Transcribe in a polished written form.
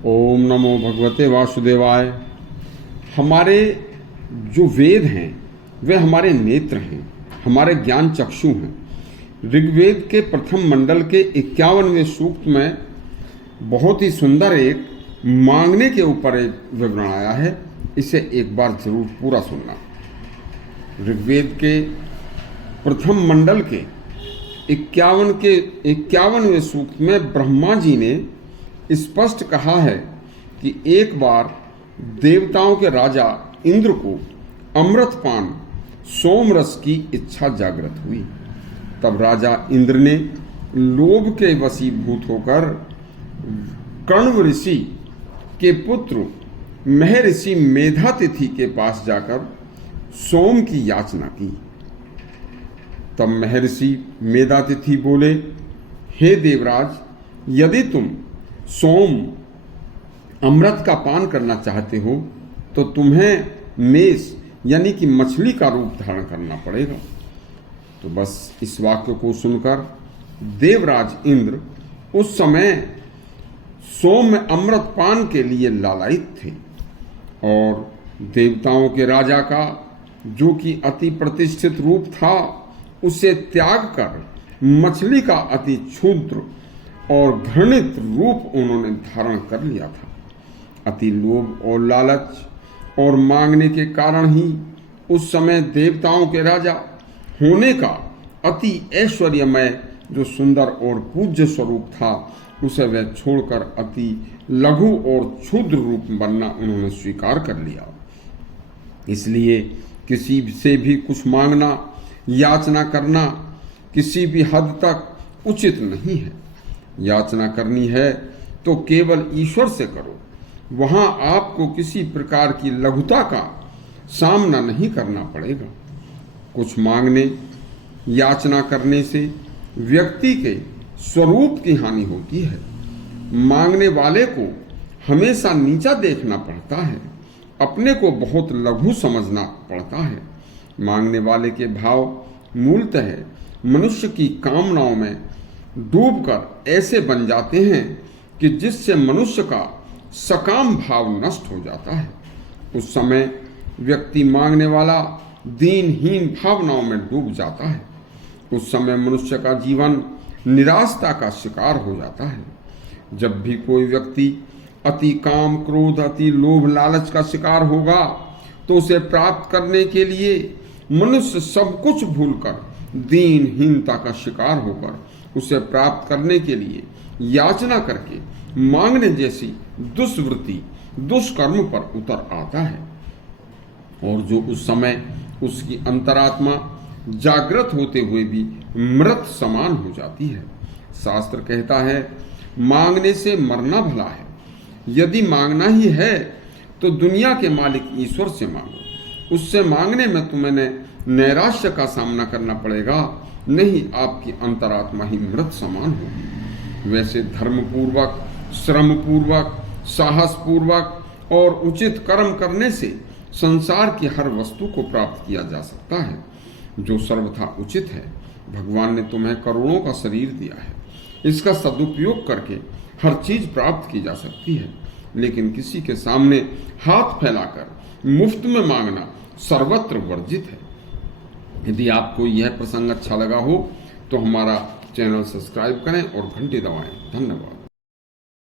ओम नमो भगवते वासुदेवाय। हमारे जो वेद हैं वे हमारे नेत्र हैं, हमारे ज्ञान चक्षु हैं। ऋग्वेद के प्रथम मंडल के 51वें सूक्त में बहुत ही सुंदर एक मांगने के ऊपर एक विवरण आया है। इसे एक बार जरूर पूरा सुनना। ऋग्वेद के प्रथम मंडल के 51वें सूक्त में ब्रह्मा जी ने स्पष्ट कहा है कि एक बार देवताओं के राजा इंद्र को अमृतपान सोमरस की इच्छा जागृत हुई। तब राजा इंद्र ने लोभ के वशीभूत होकर कण्व ऋषि के पुत्र महर्षि मेधातिथि के पास जाकर सोम की याचना की। तब महर्षि मेधातिथि बोले, हे देवराज, यदि तुम सोम अमृत का पान करना चाहते हो तो तुम्हें मेष यानी कि मछली का रूप धारण करना पड़ेगा। तो बस इस वाक्य को सुनकर देवराज इंद्र उस समय सोम में अमृत पान के लिए लालायित थे और देवताओं के राजा का जो कि अति प्रतिष्ठित रूप था उसे त्याग कर मछली का अति क्षुद्र और घृणित रूप उन्होंने धारण कर लिया था। अति लोभ और लालच और मांगने के कारण ही उस समय देवताओं के राजा होने का अति ऐश्वर्यमय जो सुंदर और पूज्य स्वरूप था उसे वह छोड़कर अति लघु और क्षुद्र रूप बनना उन्होंने स्वीकार कर लिया। इसलिए किसी से भी कुछ मांगना, याचना करना किसी भी हद तक उचित नहीं है। याचना करनी है तो केवल ईश्वर से करो। वहां आपको किसी प्रकार की लघुता का सामना नहीं करना पड़ेगा। कुछ मांगने, याचना करने से व्यक्ति के स्वरूप की हानि होती है। मांगने वाले को हमेशा नीचा देखना पड़ता है, अपने को बहुत लघु समझना पड़ता है। मांगने वाले के भाव मूलतः मनुष्य की कामनाओं में डूबकर ऐसे बन जाते हैं कि जिससे मनुष्य का सकाम भाव नष्ट हो जाता है। उस समय व्यक्ति मांगने वाला दीनहीन भावनाओं में डूब जाता है। उस समय मनुष्य का जीवन निराशा का शिकार हो जाता है। जब भी कोई व्यक्ति अति काम, क्रोध, अति लोभ, लालच का शिकार होगा तो उसे प्राप्त करने के लिए मनुष्य सब कुछ भूलकर दीनहीनता का शिकार होकर उसे प्राप्त करने के लिए याचना करके मांगने जैसी दुष्वृत्ति, दुष्कर्म पर उतर आता है और जो उस समय उसकी अंतरात्मा जागृत होते हुए भी मृत समान हो जाती है। शास्त्र कहता है, मांगने से मरना भला है। यदि मांगना ही है तो दुनिया के मालिक ईश्वर से मांगो। उससे मांगने में तुम्हें नैराश्य का सामना करना पड़ेगा, नहीं आपकी अंतरात्मा ही मृत समान होगी। वैसे धर्मपूर्वक, श्रमपूर्वक, साहसपूर्वक और उचित कर्म करने से संसार की हर वस्तु को प्राप्त किया जा सकता है जो सर्वथा उचित है। भगवान ने तुम्हें करोड़ों का शरीर दिया है, इसका सदुपयोग करके हर चीज प्राप्त की जा सकती है, लेकिन किसी के सामने हाथ फैलाकर मुफ्त में मांगना सर्वत्र वर्जित है। यदि आपको यह प्रसंग अच्छा लगा हो तो हमारा चैनल सब्सक्राइब करें और घंटी दबाएं। धन्यवाद।